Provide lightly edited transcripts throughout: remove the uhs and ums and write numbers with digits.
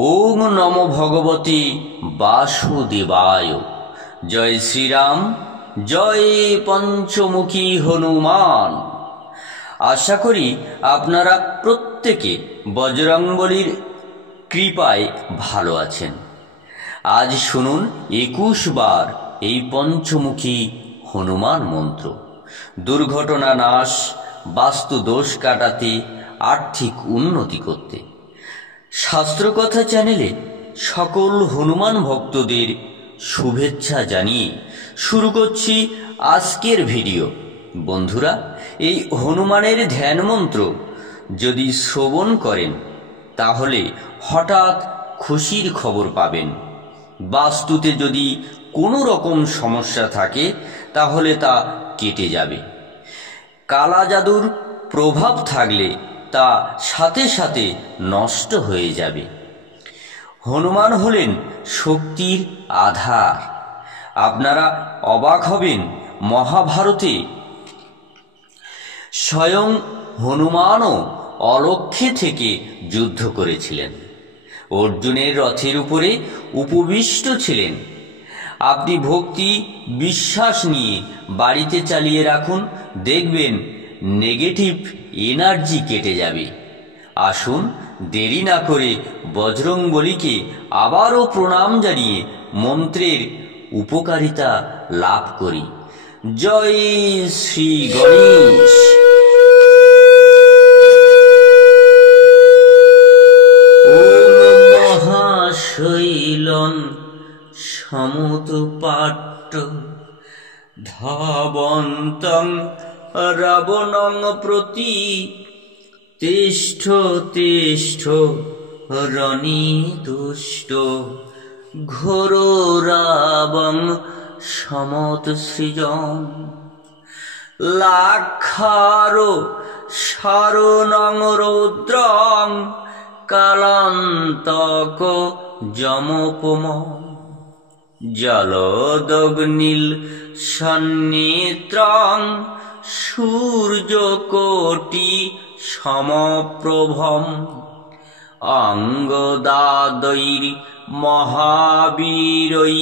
ওম নমো ভগবতে বাসুদেবায়। জয় শ্রীরাম, জয় পঞ্চমুখী হনুমান। আশা করি আপনারা প্রত্যেকে বজরংবলীর কৃপায় ভালো আছেন। আজ শুনুন 21 বার এই পঞ্চমুখী হনুমান মন্ত্র। দুর্ঘটনা নাশ, বাস্তু দোষ কাটাতে, আর্থিক উন্নতি করতে। শাস্ত্রকথা চ্যানেলে সকল হনুমান ভক্তদের শুভেচ্ছা জানিয়ে শুরু করছি আজকের ভিডিও। বন্ধুরা, এই হনুমানের ধ্যান মন্ত্র যদি শ্রবণ করেন তাহলে হঠাৎ খুশির খবর পাবেন। বাস্তুতে যদি কোনো রকম সমস্যা থাকে তাহলে তা কেটে যাবে। কালা জাদুর প্রভাব থাকলে তা সাথে সাথে নষ্ট হয়ে যাবে। হনুমান হলেন শক্তির আধার। আপনারা অবাক হবেন, মহাভারতে স্বয়ং হনুমানও অলক্ষ্যে থেকে যুদ্ধ করেছিলেন। অর্জুনের রথের উপরে উপবিষ্ট ছিলেন। আপনি ভক্তি বিশ্বাস নিয়ে বাড়িতে চালিয়ে রাখুন, দেখবেন নেগেটিভ এনার্জি কেটে যাবে। আসুন দেরি না করে বজরংবলীকে আবারও প্রণাম জানিয়ে মন্ত্রের উপকারিতা লাভ করি। জয় শ্রী গণেশ। ওম মহাশৈলং সমুৎপাট্ট ধাবন্তং রাবণং প্রতি তিষ্ঠ তিষ্ঠ রণিতুষ্ট ঘোর রাবং সমৎসৃজং লাক্ষারো সারণং রৌদ্রং কালান্তক যমোপমঃ জলদগ্নিল সন্নিত্রং সূর্যকোটি সমপ্রভম অঙ্গদাদৈর মহাবীরৈ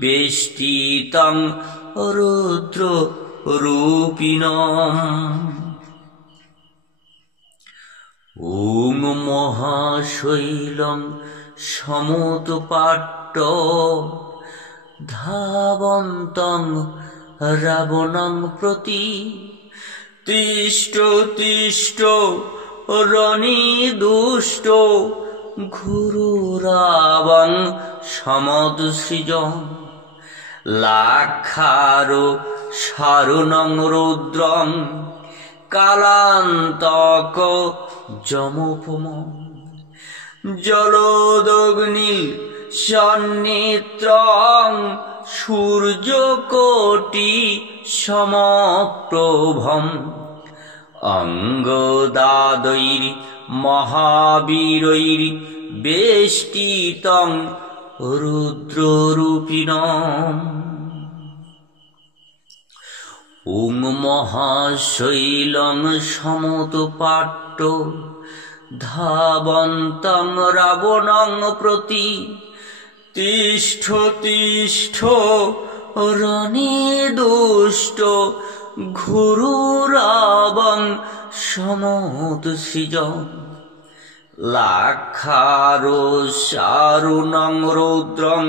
বেষ্টিতং রুদ্র রূপিণম। ওম মহাশৈলং সমুৎপাট্ট ধাবন্তং রাবণং প্রতি তিষ্ঠ তিষ্ঠ রণিদুষ্ট ঘোরো রাবং সমৎসৃজং লাক্ষারো সারণং রৌদ্রং কালান্তক যমোপমঃ জলদগ্নিল সন্নিত্রং সূর্যকোটি সমপ্রভম অঙ্গদাদৈর মহাবীরৈর বেষ্টিতং রুদ্ররূপিণম। ওম মহাশৈলং সমুৎপাট্ট ধাবন্তং রাবণং প্রতি তিষ্ঠ তিষ্ঠ রণিদুষ্ট ঘোরো রাবং সমৎসৃজং লাক্ষারো সারণং রৌদ্রং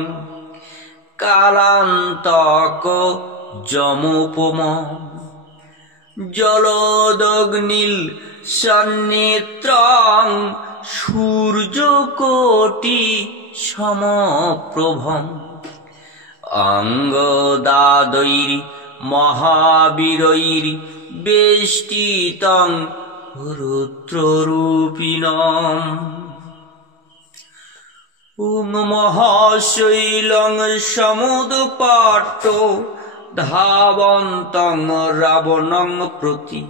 কালান্তক যমোপমঃ জলদগ্নিল সন্নিত্রং সূর্যকোটি সমপ্রভম অঙ্গদাদৈর মহাবীরৈর বেষ্টিতং রুদ্ররূপিণম। ওম মহাশৈলং সমুৎপাট্ট ধাবন্তং রাবণং প্রতি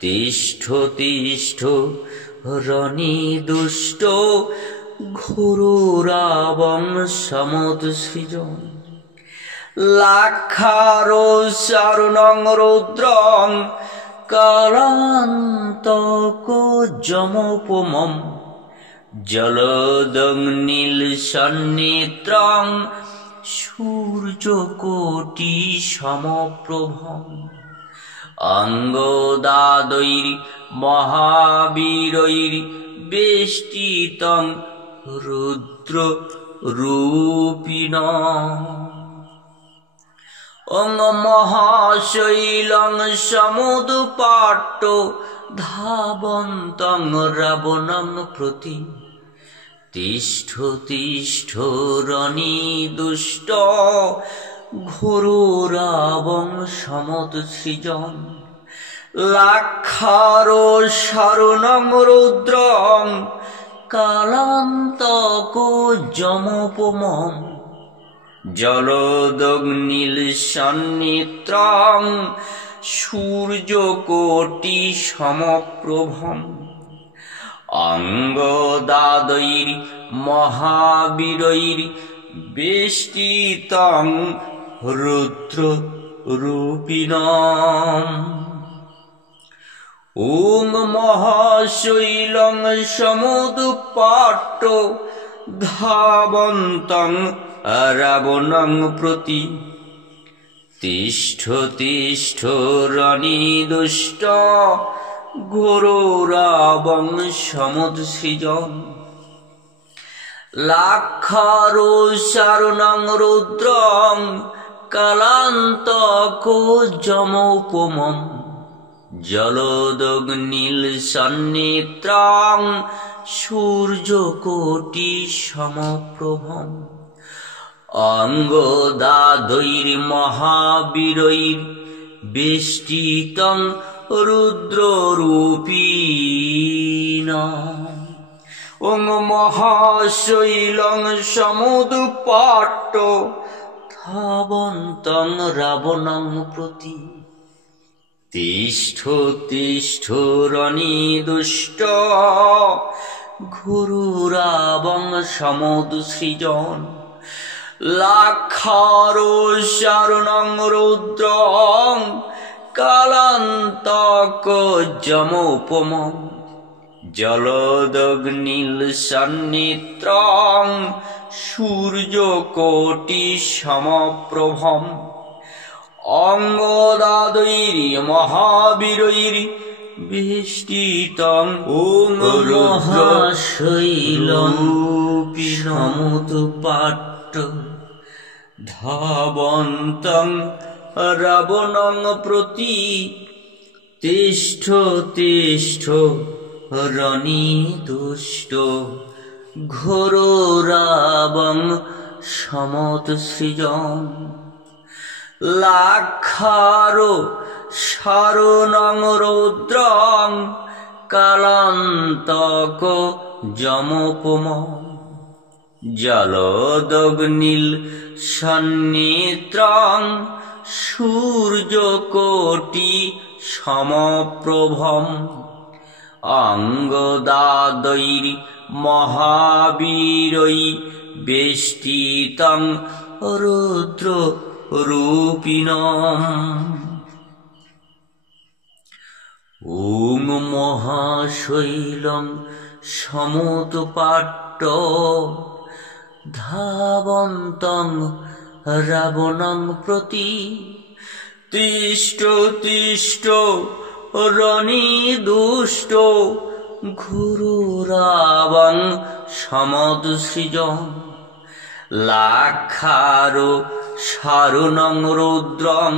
তিষ্ঠ তিষ্ঠ রণিদুষ্ট ঘোরো রাবং সমৎসৃজং লাক্ষারো সারণং রৌদ্রং কালান্তক যমোপমঃ জলদং নীল সন্নেত্রং সূর্যকোটি সমপ্রভম অঙ্গদাদৈর মহাবীরৈর বেষ্টিতং রুদ্র রূপিণঃ অঙ্গ মহাশৈলং সমুদপাট্ট ধাবন্তং রাবণং প্রতি তিষ্ঠ তিষ্ঠ রণিদুষ্ট ঘোরো রাবং সমুৎসৃজন লাক্ষারো শরণং রুদ্রং কালান্তকো যমোপমম জলদগ্নিল সন্নিত্রং সূর্যকোটি সমপ্রভম অঙ্গদাদৈর মহাবীরৈর বেষ্টিতং রুদ্র রূপিণঃ ওং মহাশৈলং সমুদপাট্ট ধাবন্তং রাবণং প্রতি তিষ্ঠ তিষ্ঠ রণিদুষ্ট ঘোরো রাবং সমুৎসৃজন লাক্ষারো শরণং রুদ্রং কালান্তকো যমোপমম জলদগ্নিল সন্নেত্রং সূর্যকোটি সমপ্রভম অঙ্গদাদৈর মহাবীরৈর বেষ্টিতং রুদ্ররূপিণঃ ওং মহাশৈলং সমুদপাট্ট ধাবন্তং রাবণং প্রতি তিষ্ঠ তিষ্ঠ রণিদুষ্ট ঘোরো রাবং সমুৎসৃজন লাক্ষারো শরণং রুদ্রং কালান্তকো যমোপমম জলদগ্নিল সন্নিত্রং সূর্যকোটি সমপ্রভম অঙ্গদাদৈর মহাবীরৈর বেষ্টিতং ওং মহাশৈলং সমুৎপাট্ট ধাবন্তং রাবণং প্রতি তিষ্ঠ তিষ্ঠ রণিদুষ্ট ঘোরো রাবং সমুৎসৃজন লাক্ষারো শরণং রুদ্রং কালান্তকো যমোপমম জলদগ্নিল সন্নিত্রং সূর্যকোটি সমপ্রভম অঙ্গদাদৈর মহাবীরৈ বেষ্টিতং রুদ্র রূপিণঃ ওং মহাশৈলং সমুৎপাট্ট ধাবন্তং রাবণং প্রতি তিষ্ঠ তিষ্ঠ রণিদুষ্ট ঘোরো রাবং সমুৎসৃজন লাক্ষারো শরণং রুদ্রং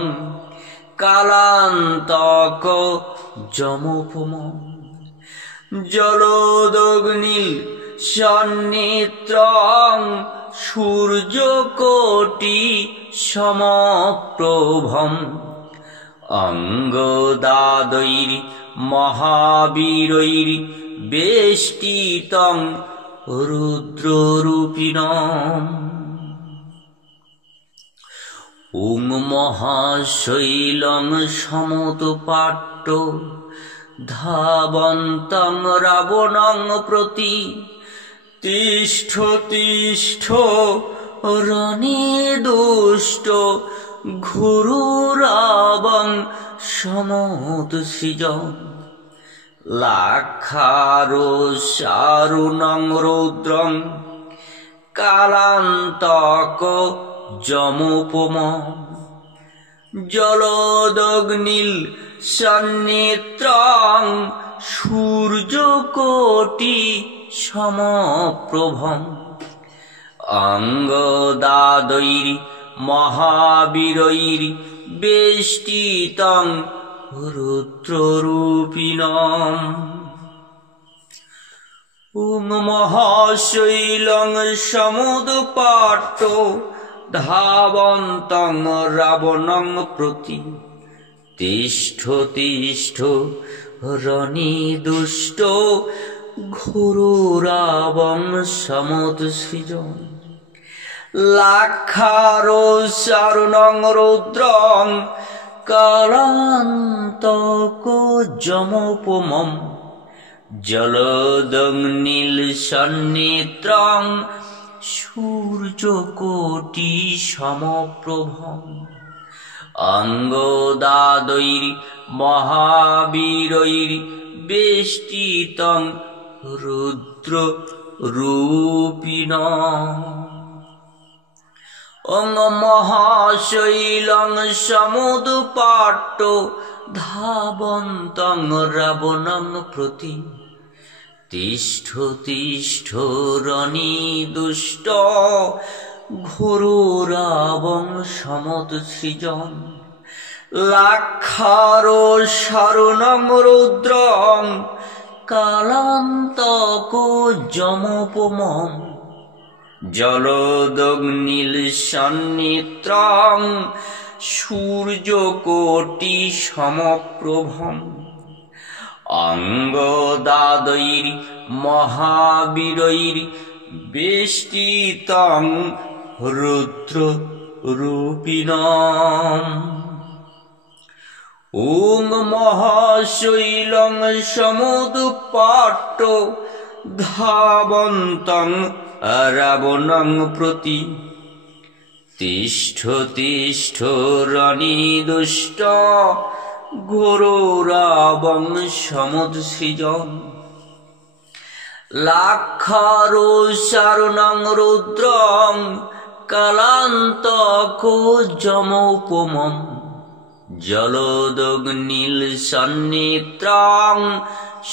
কালান্তকো যমোপমম জলদগ্নিল সন্নিত্রং সূর্যকোটি সমপ্রভম অঙ্গদাদৈর মহাবীরৈর বেষ্টিতং রুদ্ররূপিণঃ ওং মহাশৈলং সমুৎপাট্ট ধাবন্তং রাবণং প্রতি তিষ্ঠ তিষ্ঠ রণিদুষ্ট ঘোরো রাবং সমুৎসৃজন লাক্ষারো সারুণং রৌদ্রং কালান্তক যমোপমঃ জলদগ্নিল সন্নেত্রং সূর্যকোটি সমপ্রভম অঙ্গদাদৈর মহাবীরৈর বেষ্টিতং রুদ্ররূপিণম ওং মহাশৈলং সমুদপাট্ট ধাবন্তং রাবণং প্রতি তিষ্ঠ তিষ্ঠ রণিদুষ্ট ঘোররাবং সমুৎসৃজম লাক্ষারো সারুণং রৌদ্রং কালান্তক যমোপমঃ জলদগ্নিল সন্নেত্রং সূর্যকোটি সমপ্রভম অঙ্গদাদৈর মহাবীরৈর বেষ্টিতং রুদ্র রূপিণঃ ওং মহাশৈলং সমুদপাট্ট ধাবন্তং রাবণং প্রতি তিষ্ঠ তিষ্ঠ রণিদুষ্ট ঘোররাবং সমুৎসৃজম লাক্ষারো সারুণং রৌদ্রং কালান্তক যমোপমঃ জলদগ্নিল সন্নেত্রং সূর্যকোটি সমপ্রভম অঙ্গদাদৈর মহাবীরৈর বেষ্টিতং রুদ্র রূপিণম ওং মহাশৈলং সমুদপাট্ট ধাবন্তং রাবণং প্রতি তিষ্ঠ তিষ্ঠ রণিদুষ্ট ঘোররাবং সমুৎসৃজম লাক্ষারো সারুণং রৌদ্রং কালান্তক যমোপমঃ জলদগ্নিল সন্নেত্রং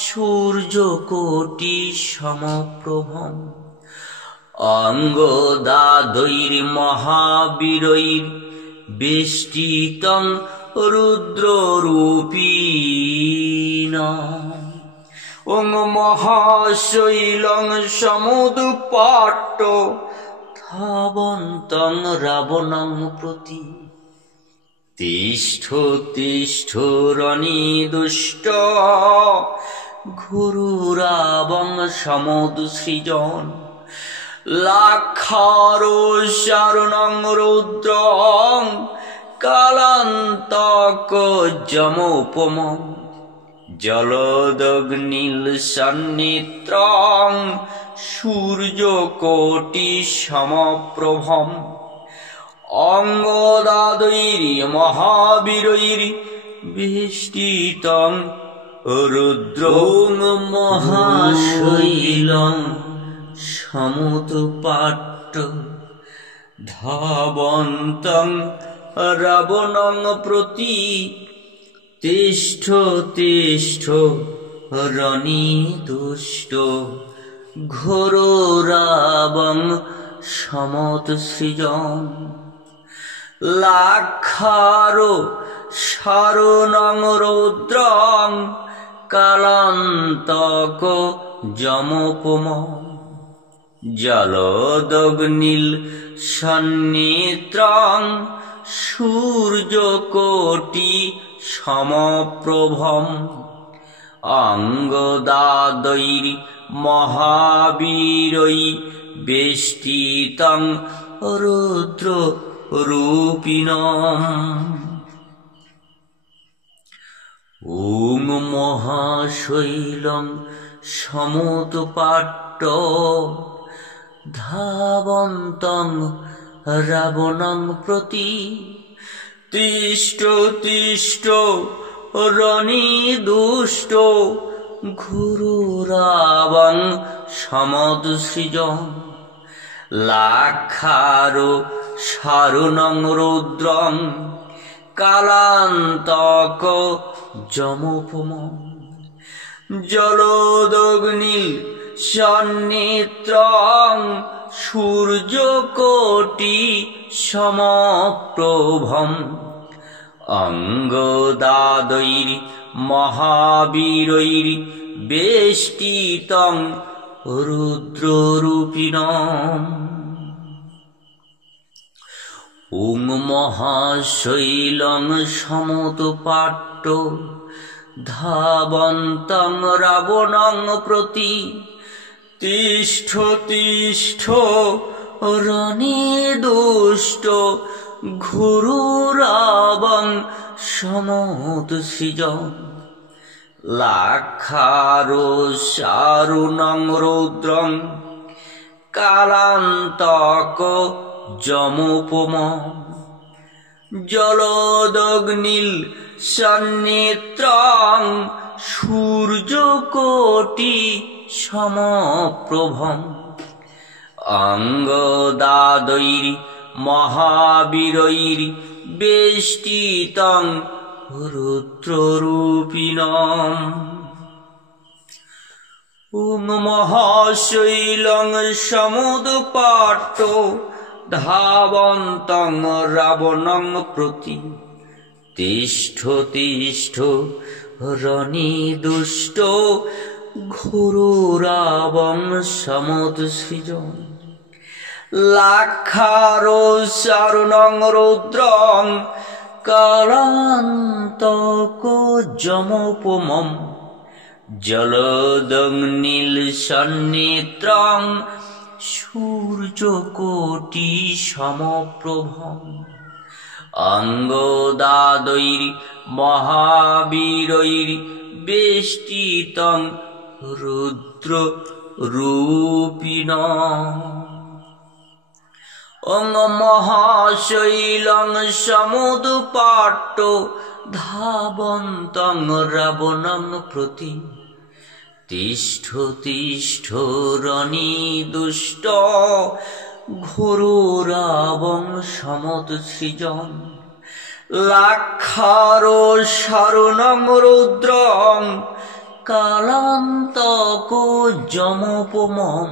সূর্যকোটি সমপ্রভম অঙ্গদাদৈর মহাবীরৈর বেষ্টিতং রুদ্ররূপিণঃ ওং মহাশৈলং সমুদপাট্ট ধাবন্তং রাবণং প্রতি তিষ্ঠ তিষ্ঠ রণিদুষ্ট ঘোররাবং সমুৎসৃজম লাক্ষারো সারুণং রৌদ্রং কালান্তক যমোপমঃ জলদগ্নিল সন্নেত্রং সূর্যকোটি সমপ্রভম অঙ্গদাদৈর মহাবীরৈর বেষ্টিতং রুদ্রং মহাশৈলং সমুদপাট্ট ধাবন্তং রাবণং প্রতি তিষ্ঠ তিষ্ঠ রণিদুষ্ট ঘোররাবং সমুৎসৃজম লাক্ষারো সারুণং রৌদ্রং কালান্তক যমোপমঃ জলদগ্নিল সন্নেত্রং সূর্যকোটি সমপ্রভম অঙ্গদাদৈর মহাবীরৈ বেষ্টিতং রুদ্র রূপিণম ওং মহাশৈলং সমুৎপাট্ট ধাবন্তং রাবণং প্রতি তিষ্ঠ তিষ্ঠ রণিদুষ্ট ঘোররাবং সমদসৃজং লাক্ষারো সারুণং রৌদ্রং কালান্তক যমোপমং জলোদগ্নি সন্নিত্রং সূর্যকোটি সমপ্রভম অঙ্গদাদৈর মহাবীরৈর বেষ্টিতং রুদ্ররূপিণম ওং মহাশৈলং সমুৎপাট্য ধাবন্তং রাবণং প্রতি তিষ্ঠ তিষ্ঠ রণিদুষ্ট ঘোররাবং সমদসৃজং লাক্ষারো সারুণং রৌদ্রং কালান্তক যমোপমং জলোদগ্নিল সন্নিত্রং সূর্যকোটি সমপ্রভম অঙ্গদাদৈর মহাবীরৈর বেষ্টিতং রুদ্ররূপিণম ওং মহাশৈলং সমুৎপাট্য ধাবন্তং রাবণং প্রতি তিষ্ঠ তিষ্ঠ রণিদুষ্ট ঘোররাবং সমদসৃজং লাক্ষারো সারুণং রৌদ্রং কালান্তক যমোপমম জলোদগ্নিল সন্নিত্রং সূর্যকোটি সমপ্রভম অঙ্গদাদৈর মহাবীরৈর বেষ্টিতং রুদ্র রূপিণম ওং মহাশৈলং সমুৎপাট্য ধাবন্তং রাবণং প্রতি তিষ্ঠ তিষ্ঠ রণিদুষ্ট ঘোররাবং সমদসৃজং লাক্ষারো সারুণং রৌদ্রং কালান্তক যমোপমং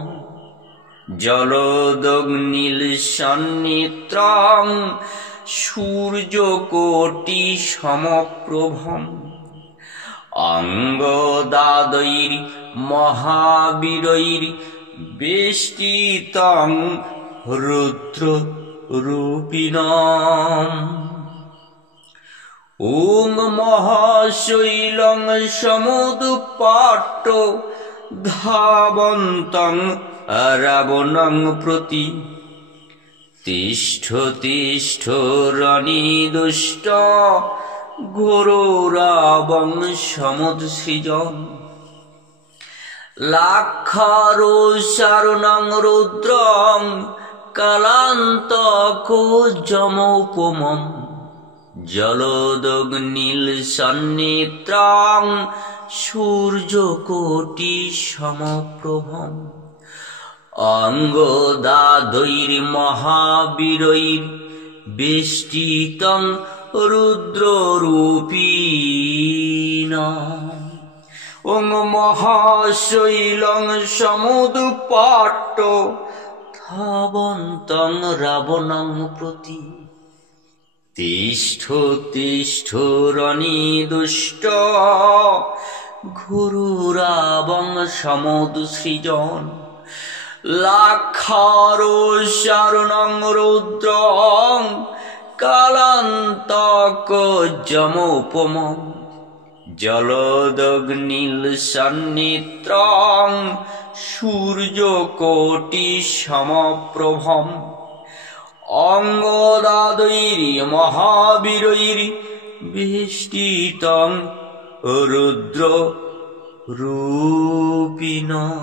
জলোদগ্নিল সন্নিত্রং সূর্যকোটি সমপ্রভম অঙ্গদাদৈর মহাবীরৈর বেষ্টিতং রুদ্ররূপিণম ওং মহাশৈলং সমুৎপাট্য ধাবন্তং রাবণং প্রতি তিষ্ঠ তিষ্ঠ রণিদুষ্ট ঘোররাবং সমদসৃজং লাক্ষারো সারুণং রৌদ্রং কালান্তক যমোপমম জলোদগ্নিল সন্নিত্রং সূর্যকোটি সমপ্রভম অঙ্গদাদৈর মহাবীরৈর বেষ্টিতং রুদ্ররূপিণম ওং মহাশৈলং সমুৎপাট্য ধাবন্তং রাবণং প্রতি তিষ্ঠ তিষ্ঠ রণিদুষ্ট ঘোররাবং সমদসৃজং লাক্ষারো সারুণং রৌদ্রং কালান্তক যমোপমং জলোদগ্নিল সন্নিত্রং সূর্যকোটি সমপ্রভম অঙ্গদাদৈর মহাবীরৈর বেষ্টিতং রুদ্র রূপিণম।